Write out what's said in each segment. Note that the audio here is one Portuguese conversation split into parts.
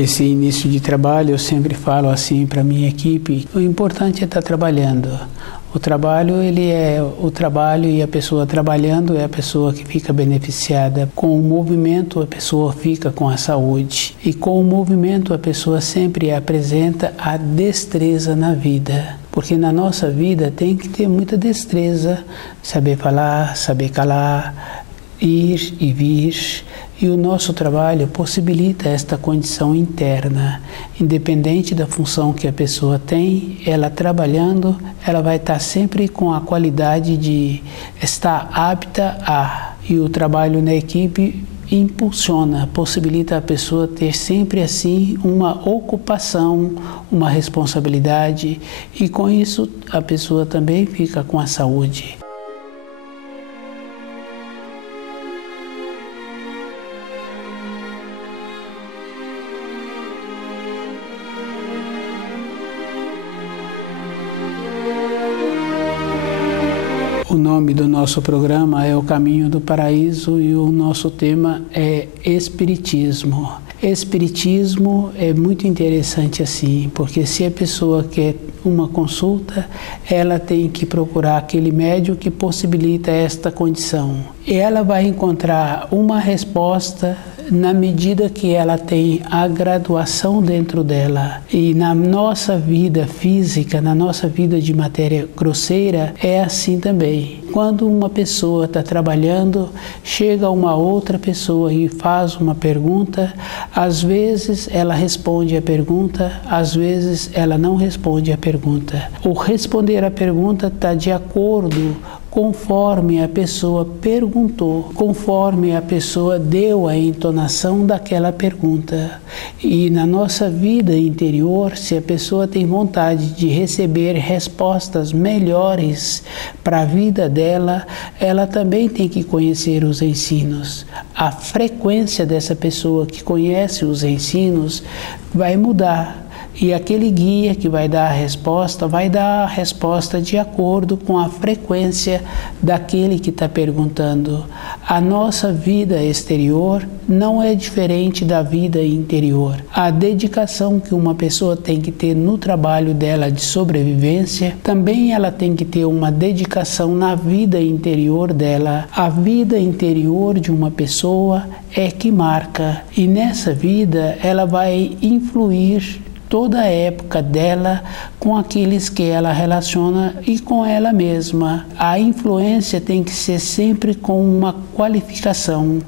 Esse início de trabalho, eu sempre falo assim para minha equipe, o importante é estar trabalhando. O trabalho, ele é o trabalho, e a pessoa trabalhando é a pessoa que fica beneficiada. Com o movimento, a pessoa fica com a saúde. E com o movimento, a pessoa sempre apresenta a destreza na vida. Porque na nossa vida tem que ter muita destreza, saber falar, saber calar, ir e vir. E o nosso trabalho possibilita esta condição interna. Independente da função que a pessoa tem, ela trabalhando, ela vai estar sempre com a qualidade de estar apta a. E o trabalho na equipe impulsiona, possibilita a pessoa ter sempre assim uma ocupação, uma responsabilidade, e com isso a pessoa também fica com a saúde. O nome do nosso programa é O Caminho do Paraíso e o nosso tema é Espiritismo. Espiritismo é muito interessante assim, porque se a pessoa quer uma consulta, ela tem que procurar aquele médium que possibilita esta condição. E ela vai encontrar uma resposta na medida que ela tem a graduação dentro dela. E na nossa vida física, na nossa vida de matéria grosseira, é assim também. Quando uma pessoa está trabalhando, chega uma outra pessoa e faz uma pergunta, às vezes ela responde a pergunta, às vezes ela não responde a pergunta. O responder a pergunta está de acordo conforme a pessoa perguntou, conforme a pessoa deu a entonação daquela pergunta. E na nossa vida interior, se a pessoa tem vontade de receber respostas melhores para a vida dela, ela também tem que conhecer os ensinos. A frequência dessa pessoa que conhece os ensinos vai mudar. E aquele guia que vai dar a resposta de acordo com a frequência daquele que está perguntando. A nossa vida exterior não é diferente da vida interior. A dedicação que uma pessoa tem que ter no trabalho dela de sobrevivência, também ela tem que ter uma dedicação na vida interior dela. A vida interior de uma pessoa é que marca, e nessa vida ela vai influir toda a época dela com aqueles que ela relaciona e com ela mesma. A influência tem que ser sempre com uma qualificação.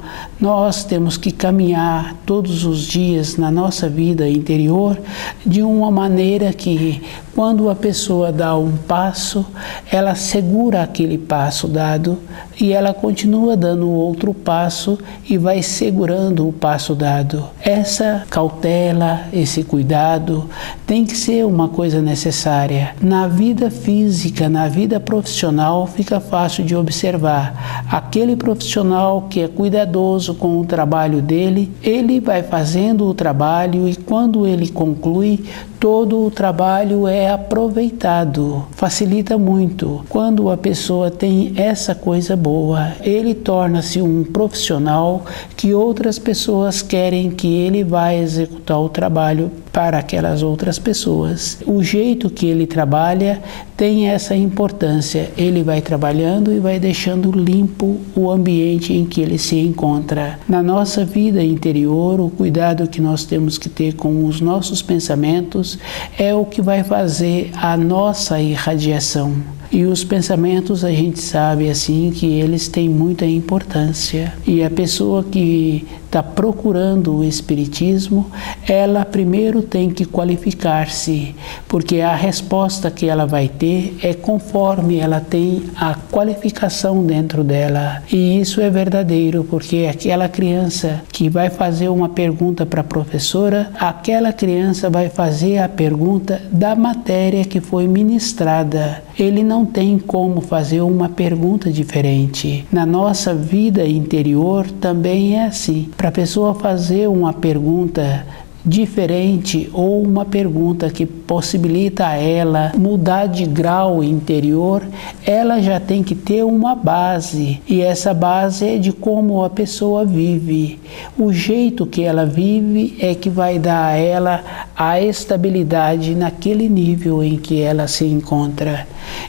Nós temos que caminhar todos os dias na nossa vida interior de uma maneira que, quando a pessoa dá um passo, ela segura aquele passo dado e ela continua dando outro passo e vai segurando o passo dado. Essa cautela, esse cuidado tem que ser uma coisa necessária. Na vida física, na vida profissional, fica fácil de observar. Aquele profissional que é cuidadoso com o trabalho dele, ele vai fazendo o trabalho e quando ele conclui, todo o trabalho é aproveitado, facilita muito. Quando a pessoa tem essa coisa boa, ele torna-se um profissional que outras pessoas querem que ele vá executar o trabalho para aquelas outras pessoas. O jeito que ele trabalha tem essa importância. Ele vai trabalhando e vai deixando limpo o ambiente em que ele se encontra. Na nossa vida interior, o cuidado que nós temos que ter com os nossos pensamentos é o que vai fazer a nossa irradiação. E os pensamentos, a gente sabe assim que eles têm muita importância. E a pessoa que está procurando o Espiritismo, ela primeiro tem que qualificar-se, porque a resposta que ela vai ter é conforme ela tem a qualificação dentro dela. E isso é verdadeiro, porque aquela criança que vai fazer uma pergunta para a professora, aquela criança vai fazer a pergunta da matéria que foi ministrada. Ele não tem como fazer uma pergunta diferente. Na nossa vida interior também é assim. Para a pessoa fazer uma pergunta diferente ou uma pergunta que possibilita a ela mudar de grau interior, ela já tem que ter uma base, e essa base é de como a pessoa vive. O jeito que ela vive é que vai dar a ela a estabilidade naquele nível em que ela se encontra.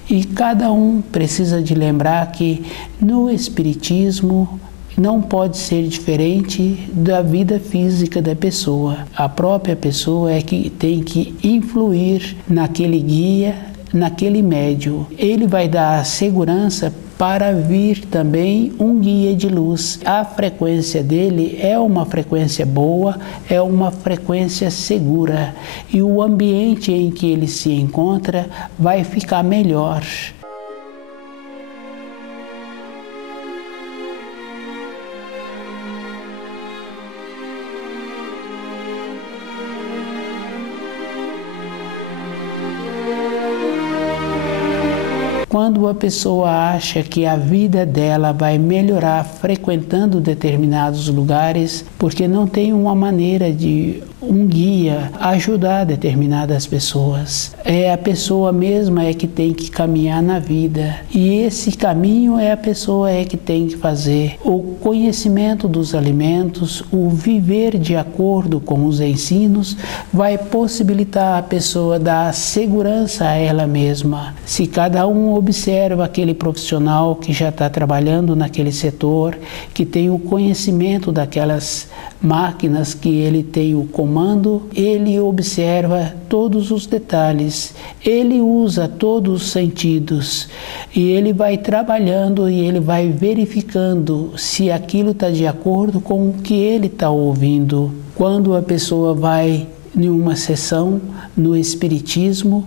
E cada um precisa de lembrar que no Espiritismo não pode ser diferente da vida física da pessoa. A própria pessoa é que tem que influir naquele guia, naquele médium. Ele vai dar a segurança para vir também um guia de luz. A frequência dele é uma frequência boa, é uma frequência segura, e o ambiente em que ele se encontra vai ficar melhor. Quando a pessoa acha que a vida dela vai melhorar frequentando determinados lugares, porque não tem uma maneira de um guia ajudar determinadas pessoas. É a pessoa mesma é que tem que caminhar na vida, e esse caminho é a pessoa é que tem que fazer. O conhecimento dos alimentos, o viver de acordo com os ensinos, vai possibilitar a pessoa dar segurança a ela mesma. Se cada um observa aquele profissional que já está trabalhando naquele setor, que tem o conhecimento daquelas máquinas, que ele tem o comando, ele observa todos os detalhes, ele usa todos os sentidos, e ele vai trabalhando e ele vai verificando se aquilo está de acordo com o que ele está ouvindo. Quando a pessoa vai em uma sessão no Espiritismo,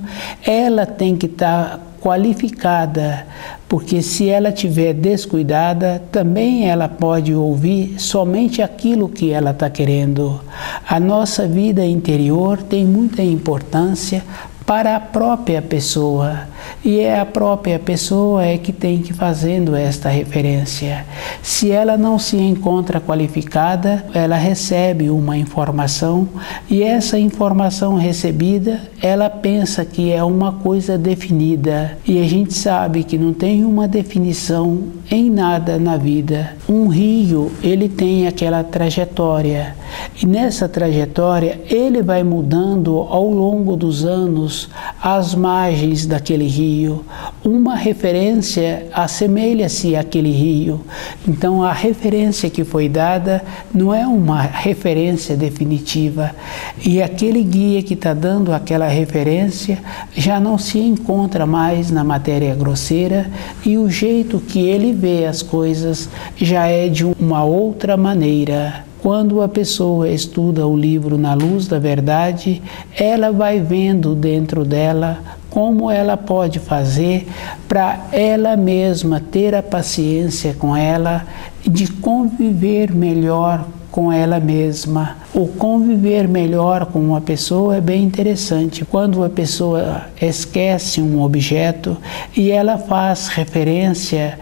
ela tem que estar qualificada, porque se ela estiver descuidada, também ela pode ouvir somente aquilo que ela está querendo. A nossa vida interior tem muita importância para a própria pessoa, e é a própria pessoa é que tem que ir fazendo esta referência. Se ela não se encontra qualificada, ela recebe uma informação, e essa informação recebida, ela pensa que é uma coisa definida, e a gente sabe que não tem uma definição em nada na vida. Um rio, ele tem aquela trajetória, e nessa trajetória ele vai mudando ao longo dos anos as margens daquele rio. Uma referência assemelha-se àquele rio. Então a referência que foi dada não é uma referência definitiva, e aquele guia que está dando aquela referência já não se encontra mais na matéria grosseira, e o jeito que ele vê as coisas já é de uma outra maneira. Quando a pessoa estuda o livro Na Luz da Verdade, ela vai vendo dentro dela como ela pode fazer para ela mesma ter a paciência com ela, de conviver melhor com ela mesma. O conviver melhor com uma pessoa é bem interessante. Quando a pessoa esquece um objeto e ela faz referência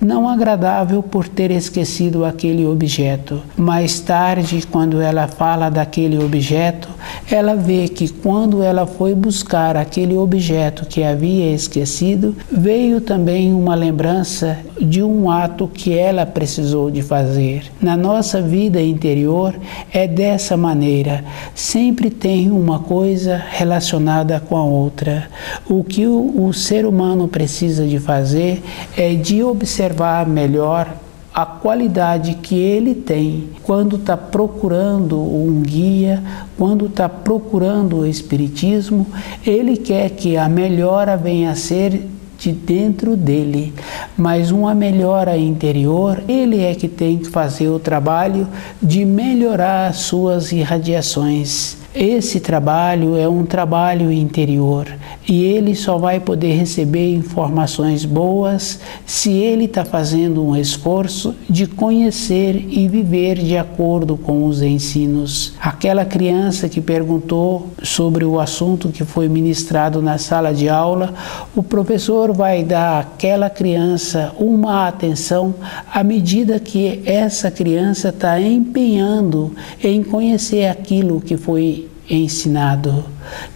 não agradável por ter esquecido aquele objeto. Mais tarde, quando ela fala daquele objeto, ela vê que quando ela foi buscar aquele objeto que havia esquecido, veio também uma lembrança de um ato que ela precisou de fazer. Na nossa vida interior é dessa maneira, sempre tem uma coisa relacionada com a outra. O que o ser humano precisa de fazer é de observar melhor a qualidade que ele tem quando está procurando um guia, quando está procurando o Espiritismo. Ele quer que a melhora venha a ser de dentro dele, mas uma melhora interior, ele é que tem que fazer o trabalho de melhorar as suas irradiações. Esse trabalho é um trabalho interior e ele só vai poder receber informações boas se ele está fazendo um esforço de conhecer e viver de acordo com os ensinos. Aquela criança que perguntou sobre o assunto que foi ministrado na sala de aula, o professor vai dar àquela criança uma atenção à medida que essa criança está empenhando em conhecer aquilo que foi ensinado.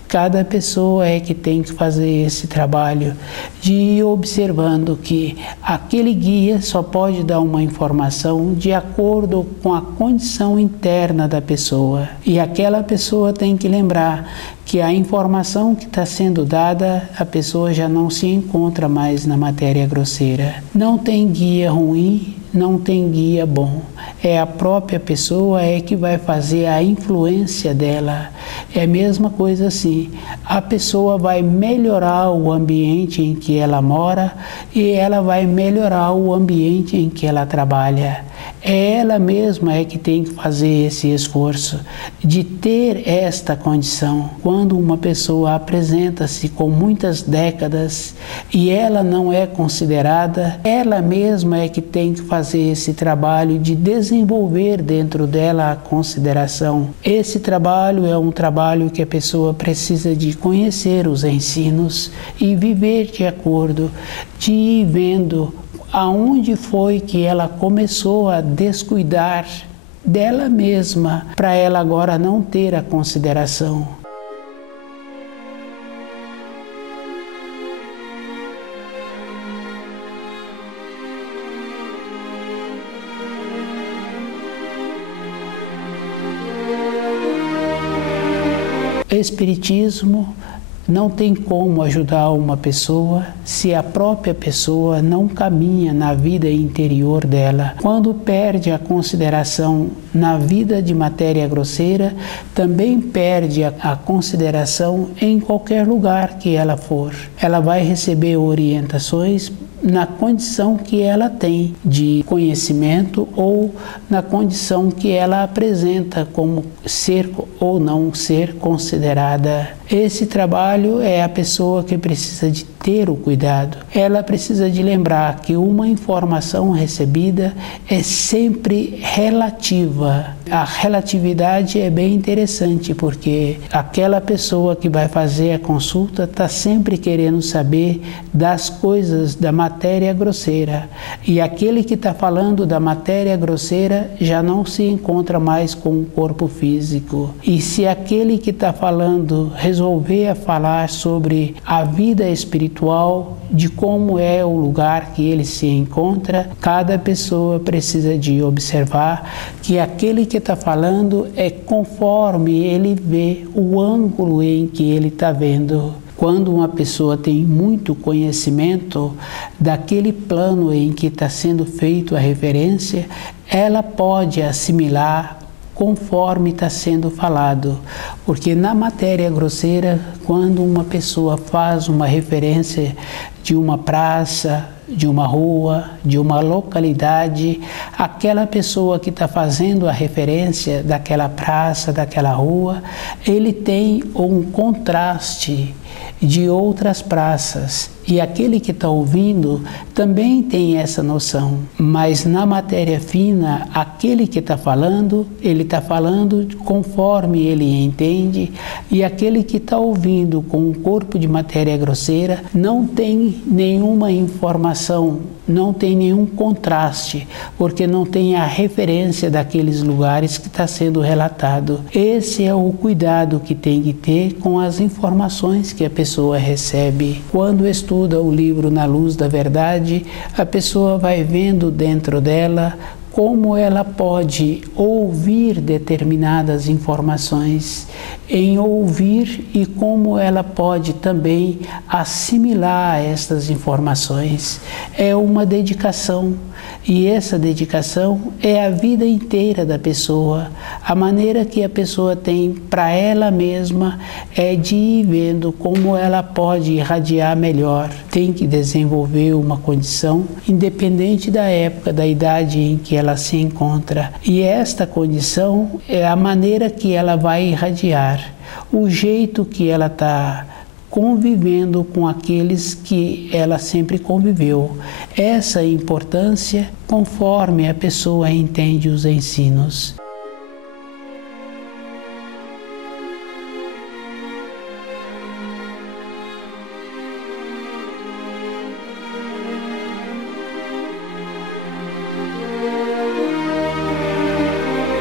Cada pessoa é que tem que fazer esse trabalho de ir observando que aquele guia só pode dar uma informação de acordo com a condição interna da pessoa. E aquela pessoa tem que lembrar que a informação que está sendo dada, a pessoa já não se encontra mais na matéria grosseira. Não tem guia ruim, não tem guia bom. É a própria pessoa que vai fazer a influência dela. É a mesma coisa assim. A pessoa vai melhorar o ambiente em que ela mora e ela vai melhorar o ambiente em que ela trabalha. É ela mesma que tem que fazer esse esforço de ter esta condição. Quando uma pessoa apresenta-se com muitas décadas e ela não é considerada, ela mesma é que tem que fazer esse trabalho de desenvolver dentro dela a consideração. Esse trabalho é um trabalho que a pessoa precisa de conhecer os ensinos e viver de acordo, de ir vendo aonde foi que ela começou a descuidar dela mesma para ela agora não ter a consideração. Espiritismo não tem como ajudar uma pessoa se a própria pessoa não caminha na vida interior dela. Quando perde a consideração na vida de matéria grosseira, também perde a consideração em qualquer lugar que ela for. Ela vai receber orientações na condição que ela tem de conhecimento ou na condição que ela apresenta como ser ou não ser considerada. Esse trabalho é a pessoa que precisa de ter o cuidado. Ela precisa de lembrar que uma informação recebida é sempre relativa. A relatividade é bem interessante porque aquela pessoa que vai fazer a consulta está sempre querendo saber das coisas da matéria grosseira. E aquele que está falando da matéria grosseira já não se encontra mais com o corpo físico. E se aquele que está falando resolver a falar sobre a vida espiritual, de como é o lugar que ele se encontra, cada pessoa precisa de observar que aquele que está falando é conforme ele vê o ângulo em que ele está vendo. Quando uma pessoa tem muito conhecimento daquele plano em que está sendo feito a referência, ela pode assimilar conforme está sendo falado. Porque na matéria grosseira, quando uma pessoa faz uma referência de uma praça, de uma rua, de uma localidade, aquela pessoa que está fazendo a referência daquela praça, daquela rua, ele tem um contraste de outras praças. E aquele que está ouvindo também tem essa noção. Mas na matéria fina, aquele que está falando, ele está falando conforme ele entende, e aquele que está ouvindo com um corpo de matéria grosseira não tem nenhuma informação, não tem nenhum contraste, porque não tem a referência daqueles lugares que está sendo relatado. Esse é o cuidado que tem que ter com as informações que a pessoa recebe. Quando estuda o livro Na Luz da Verdade, a pessoa vai vendo dentro dela como ela pode ouvir determinadas informações, em ouvir, e como ela pode também assimilar estas informações. É uma dedicação, E essa dedicação é a vida inteira da pessoa. A maneira que a pessoa tem para ela mesma é de ir vendo como ela pode irradiar melhor. Tem que desenvolver uma condição independente da época, da idade em que ela se encontra. E esta condição é a maneira que ela vai irradiar, o jeito que ela está convivendo com aqueles que ela sempre conviveu. Essa importância conforme a pessoa entende os ensinos.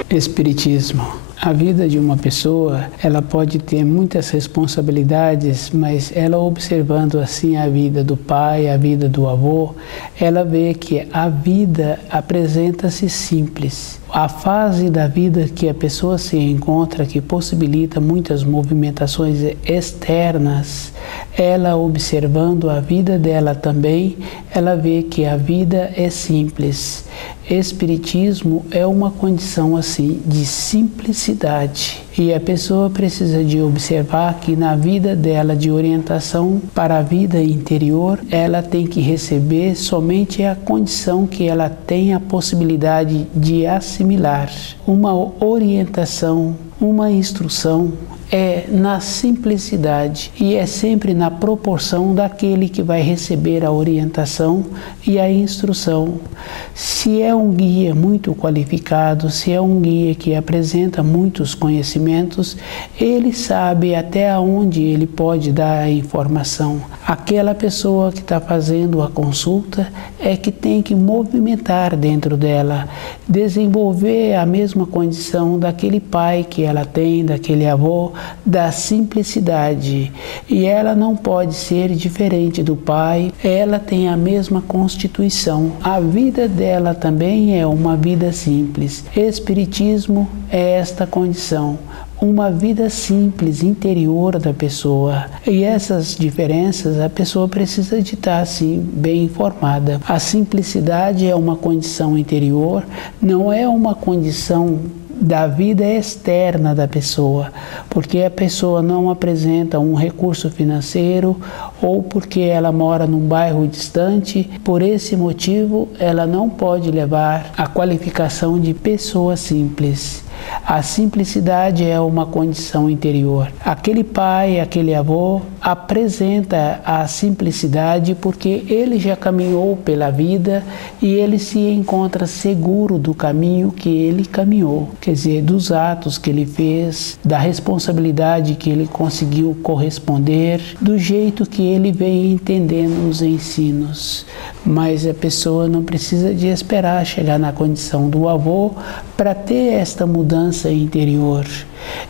Espiritismo. A vida de uma pessoa, ela pode ter muitas responsabilidades, mas ela observando assim a vida do pai, a vida do avô, ela vê que a vida apresenta-se simples. A fase da vida que a pessoa se encontra, que possibilita muitas movimentações externas, ela observando a vida dela também, ela vê que a vida é simples. Espiritismo é uma condição assim de simplicidade e a pessoa precisa de observar que na vida dela de orientação para a vida interior, ela tem que receber somente a condição que ela tem a possibilidade de assimilar. Uma orientação, uma instrução é na simplicidade e é sempre na proporção daquele que vai receber a orientação e a instrução. Se é um guia muito qualificado, se é um guia que apresenta muitos conhecimentos, ele sabe até onde ele pode dar a informação. Aquela pessoa que está fazendo a consulta é que tem que movimentar dentro dela, desenvolver a mesma condição daquele pai que ela tem, daquele avô, da simplicidade. E ela não pode ser diferente do pai, ela tem a mesma constituição. A vida dela também é uma vida simples. Espiritismo é esta condição. Uma vida simples, interior da pessoa. E essas diferenças a pessoa precisa de estar assim, bem informada. A simplicidade é uma condição interior, não é uma condição da vida externa da pessoa, porque a pessoa não apresenta um recurso financeiro ou porque ela mora num bairro distante, por esse motivo ela não pode levar a qualificação de pessoa simples. A simplicidade é uma condição interior. Aquele pai, aquele avô apresenta a simplicidade porque ele já caminhou pela vida e ele se encontra seguro do caminho que ele caminhou. Quer dizer, dos atos que ele fez, da responsabilidade que ele conseguiu corresponder, do jeito que ele vem entendendo os ensinos. Mas a pessoa não precisa de esperar chegar na condição do avô para ter esta mudança interior.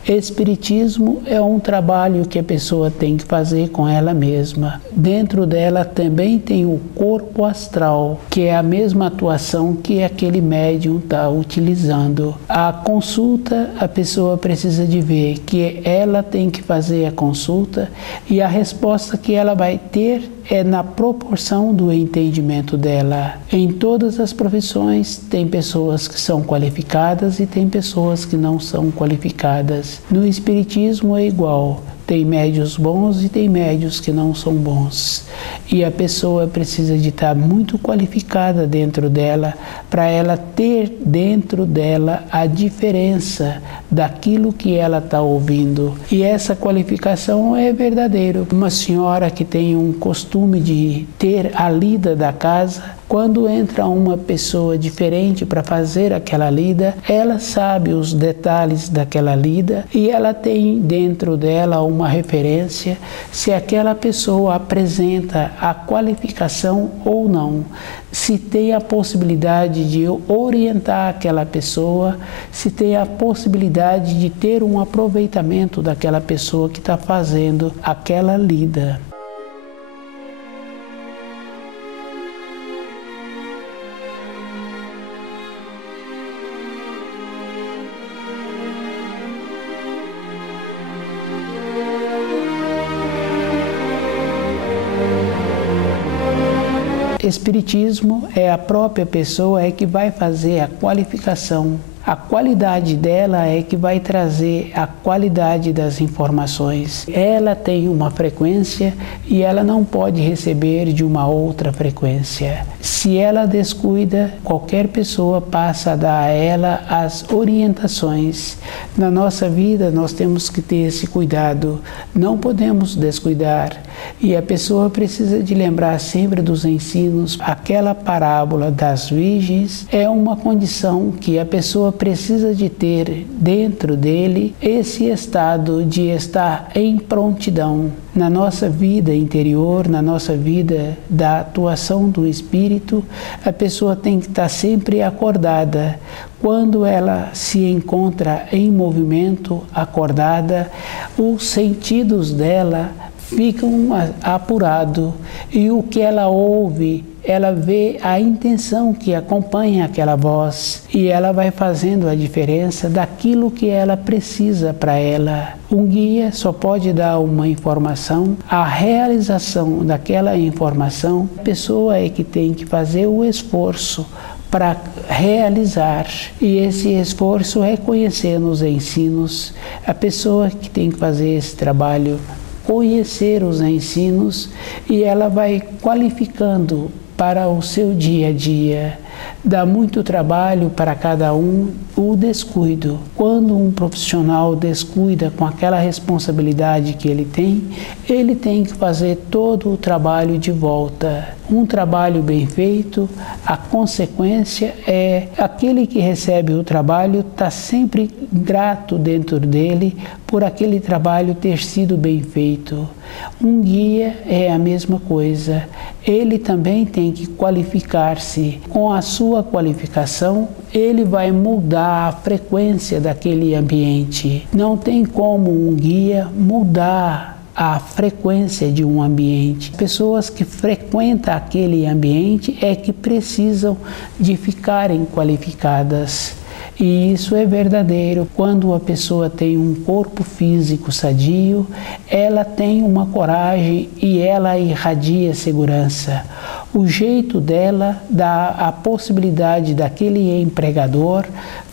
Espiritismo é um trabalho que a pessoa tem que fazer com ela mesma. Dentro dela também tem o corpo astral, que é a mesma atuação que aquele médium está utilizando. A consulta, a pessoa precisa de ver que ela tem que fazer a consulta e a resposta que ela vai ter é na proporção do entendimento dela. Em todas as profissões tem pessoas que são qualificadas e tem pessoas que não são qualificadas. No Espiritismo é igual. Tem médios bons e tem médios que não são bons. E a pessoa precisa de estar muito qualificada dentro dela para ela ter dentro dela a diferença daquilo que ela está ouvindo. E essa qualificação é verdadeira. Uma senhora que tem um costume de ter a lida da casa, quando entra uma pessoa diferente para fazer aquela lida, ela sabe os detalhes daquela lida e ela tem dentro dela uma referência se aquela pessoa apresenta a qualificação ou não, se tem a possibilidade de orientar aquela pessoa, se tem a possibilidade de ter um aproveitamento daquela pessoa que está fazendo aquela lida. Espiritismo é a própria pessoa que vai fazer a qualificação. A qualidade dela é que vai trazer a qualidade das informações. Ela tem uma frequência e ela não pode receber de uma outra frequência. Se ela descuida, qualquer pessoa passa a dar a ela as orientações. Na nossa vida nós temos que ter esse cuidado, não podemos descuidar. E a pessoa precisa de lembrar sempre dos ensinos. Aquela parábola das virgens é uma condição que a pessoa precisa de ter dentro dele esse estado de estar em prontidão. Na nossa vida interior, na nossa vida da atuação do espírito, a pessoa tem que estar sempre acordada. Quando ela se encontra em movimento, acordada, os sentidos dela ficam apurados e o que ela ouve, ela vê a intenção que acompanha aquela voz e ela vai fazendo a diferença daquilo que ela precisa para ela. Um guia só pode dar uma informação, a realização daquela informação, a pessoa é que tem que fazer o esforço para realizar, e esse esforço é conhecer nos ensinos. A pessoa que tem que fazer esse trabalho, conhecer os ensinos, e ela vai qualificando para o seu dia a dia. Dá muito trabalho para cada um o descuido. Quando um profissional descuida com aquela responsabilidade que ele tem que fazer todo o trabalho de volta. Um trabalho bem feito, a consequência é aquele que recebe o trabalho está sempre grato dentro dele por aquele trabalho ter sido bem feito. Um guia é a mesma coisa. Ele também tem que qualificar-se. Com a sua qualificação, ele vai mudar a frequência daquele ambiente. Não tem como um guia mudar a frequência de um ambiente. Pessoas que frequentam aquele ambiente é que precisam de ficarem qualificadas. E isso é verdadeiro. Quando a pessoa tem um corpo físico sadio, ela tem uma coragem e ela irradia segurança. O jeito dela dá a possibilidade daquele empregador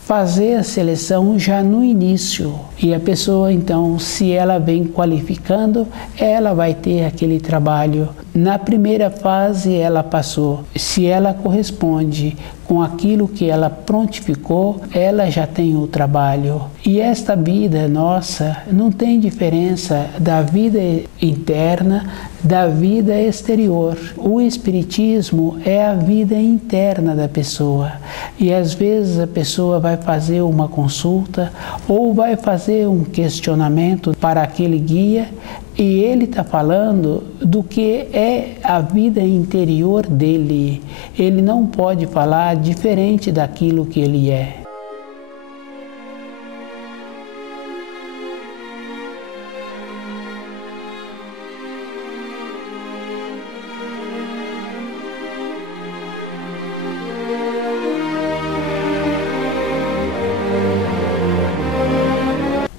fazer a seleção já no início. E a pessoa, então, se ela vem qualificando, ela vai ter aquele trabalho. Na primeira fase ela passou. Se ela corresponde com aquilo que ela prontificou, ela já tem o trabalho. E esta vida nossa não tem diferença da vida interna, da vida exterior. O espiritismo é a vida interna da pessoa. E às vezes a pessoa vai fazer uma consulta ou vai fazer um questionamento para aquele guia e ele está falando do que é a vida interior dele. Ele não pode falar diferente daquilo que ele é.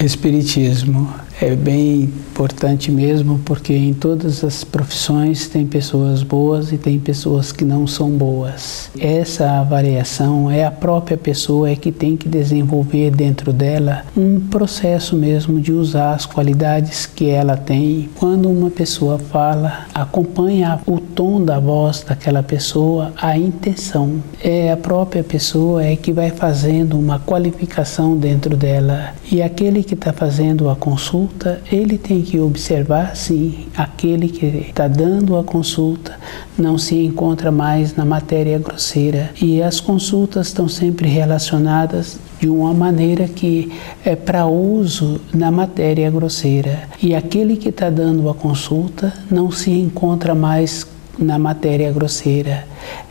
Espiritismo é bem importante mesmo, porque em todas as profissões tem pessoas boas e tem pessoas que não são boas. Essa avaliação é a própria pessoa que tem que desenvolver dentro dela um processo mesmo de usar as qualidades que ela tem. Quando uma pessoa fala, acompanha o tom da voz daquela pessoa, a intenção. É a própria pessoa que vai fazendo uma qualificação dentro dela. E aquele que está fazendo a consulta, ele tem que observar se aquele que está dando a consulta não se encontra mais na matéria grosseira. E as consultas estão sempre relacionadas de uma maneira que é para uso na matéria grosseira. E aquele que está dando a consulta não se encontra mais na matéria grosseira.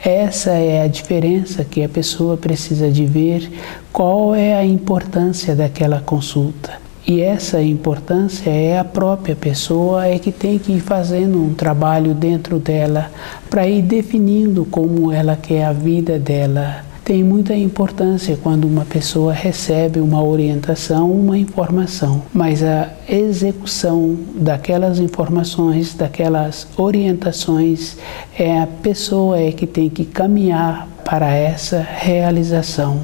Essa é a diferença que a pessoa precisa de ver qual é a importância daquela consulta. E essa importância é a própria pessoa que tem que ir fazendo um trabalho dentro dela para ir definindo como ela quer a vida dela. Tem muita importância quando uma pessoa recebe uma orientação, uma informação, mas a execução daquelas informações, daquelas orientações, é a pessoa que tem que caminhar para essa realização.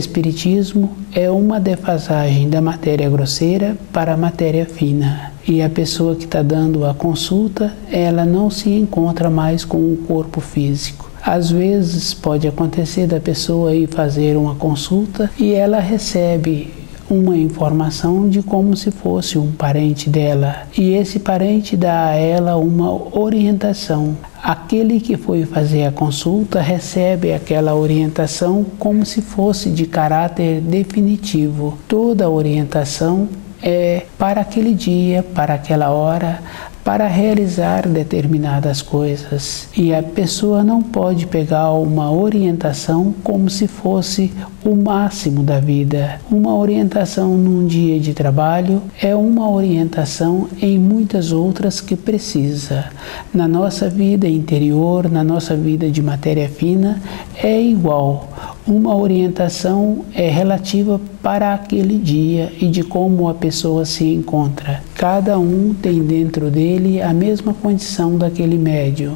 Espiritismo é uma defasagem da matéria grosseira para a matéria fina. E a pessoa que está dando a consulta, ela não se encontra mais com o corpo físico. Às vezes pode acontecer da pessoa ir fazer uma consulta e ela recebe uma informação de como se fosse um parente dela. E esse parente dá a ela uma orientação. Aquele que foi fazer a consulta recebe aquela orientação como se fosse de caráter definitivo. Toda a orientação é para aquele dia, para aquela hora, para realizar determinadas coisas. E a pessoa não pode pegar uma orientação como se fosse o máximo da vida. Uma orientação num dia de trabalho é uma orientação em muitas outras que precisa. Na nossa vida interior, na nossa vida de matéria fina, é igual. Uma orientação é relativa para aquele dia e de como a pessoa se encontra. Cada um tem dentro dele a mesma condição daquele médium.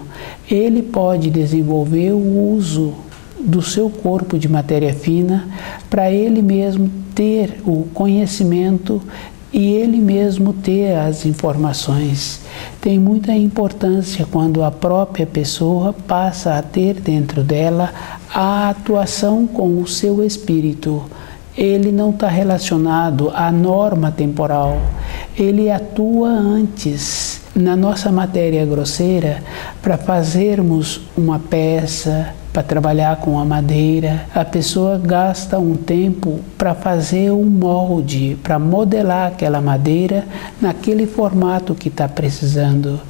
Ele pode desenvolver o uso do seu corpo de matéria fina para ele mesmo ter o conhecimento e ele mesmo ter as informações. Tem muita importância quando a própria pessoa passa a ter dentro dela a atuação com o seu espírito. Ele não está relacionado à norma temporal, ele atua antes. Na nossa matéria grosseira, para fazermos uma peça, para trabalhar com a madeira, a pessoa gasta um tempo para fazer um molde, para modelar aquela madeira naquele formato que está precisando.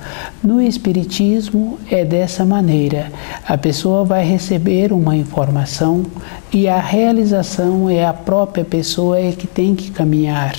No Espiritismo é dessa maneira. A pessoa vai receber uma informação e a realização é a própria pessoa que tem que caminhar.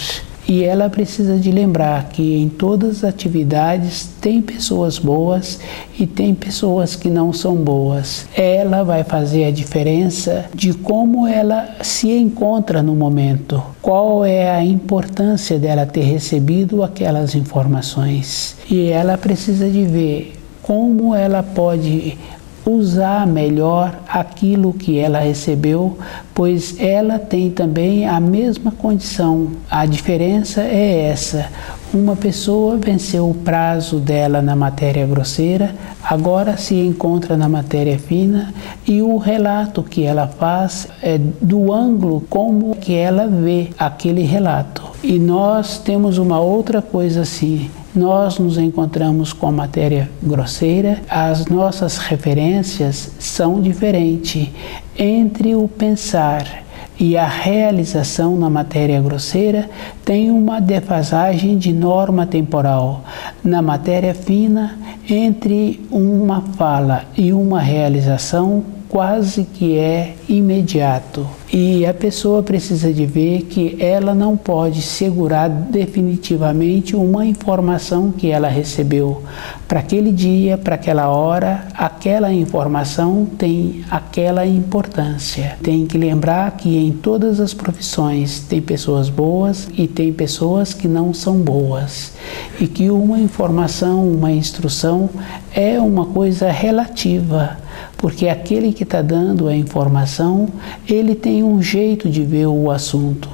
E ela precisa de lembrar que em todas as atividades tem pessoas boas e tem pessoas que não são boas. Ela vai fazer a diferença de como ela se encontra no momento. Qual é a importância dela ter recebido aquelas informações. E ela precisa de ver como ela pode usar melhor aquilo que ela recebeu, pois ela tem também a mesma condição. A diferença é essa. Uma pessoa venceu o prazo dela na matéria grosseira, agora se encontra na matéria fina e o relato que ela faz é do ângulo como que ela vê aquele relato. E nós temos uma outra coisa assim. Nós nos encontramos com a matéria grosseira, as nossas referências são diferentes. Entre o pensar e a realização na matéria grosseira tem uma defasagem de norma temporal. Na matéria fina, entre uma fala e uma realização, quase que é imediato. E a pessoa precisa de ver que ela não pode segurar definitivamente uma informação que ela recebeu. Para aquele dia, para aquela hora, aquela informação tem aquela importância. Tem que lembrar que em todas as profissões tem pessoas boas e tem pessoas que não são boas. E que uma informação, uma instrução é uma coisa relativa. Porque aquele que está dando a informação, ele tem um jeito de ver o assunto.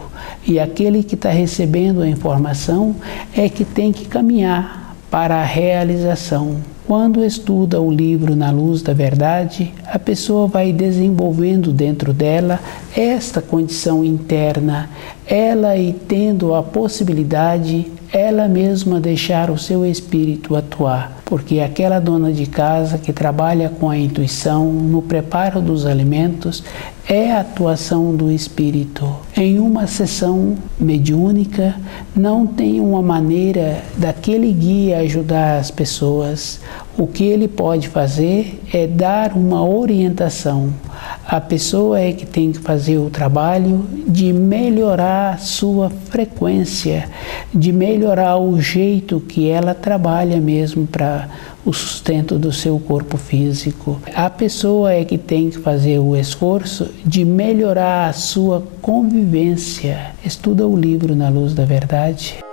E aquele que está recebendo a informação é que tem que caminhar para a realização. Quando estuda o livro Na Luz da Verdade, a pessoa vai desenvolvendo dentro dela esta condição interna, ela e tendo a possibilidade, ela mesma deixar o seu espírito atuar. Porque aquela dona de casa que trabalha com a intuição no preparo dos alimentos é a atuação do espírito. Em uma sessão mediúnica, não tem uma maneira daquele guia ajudar as pessoas. O que ele pode fazer é dar uma orientação. A pessoa é que tem que fazer o trabalho de melhorar sua frequência, de melhorar o jeito que ela trabalha mesmo para o sustento do seu corpo físico. A pessoa é que tem que fazer o esforço de melhorar a sua convivência. Estuda o livro Na Luz da Verdade.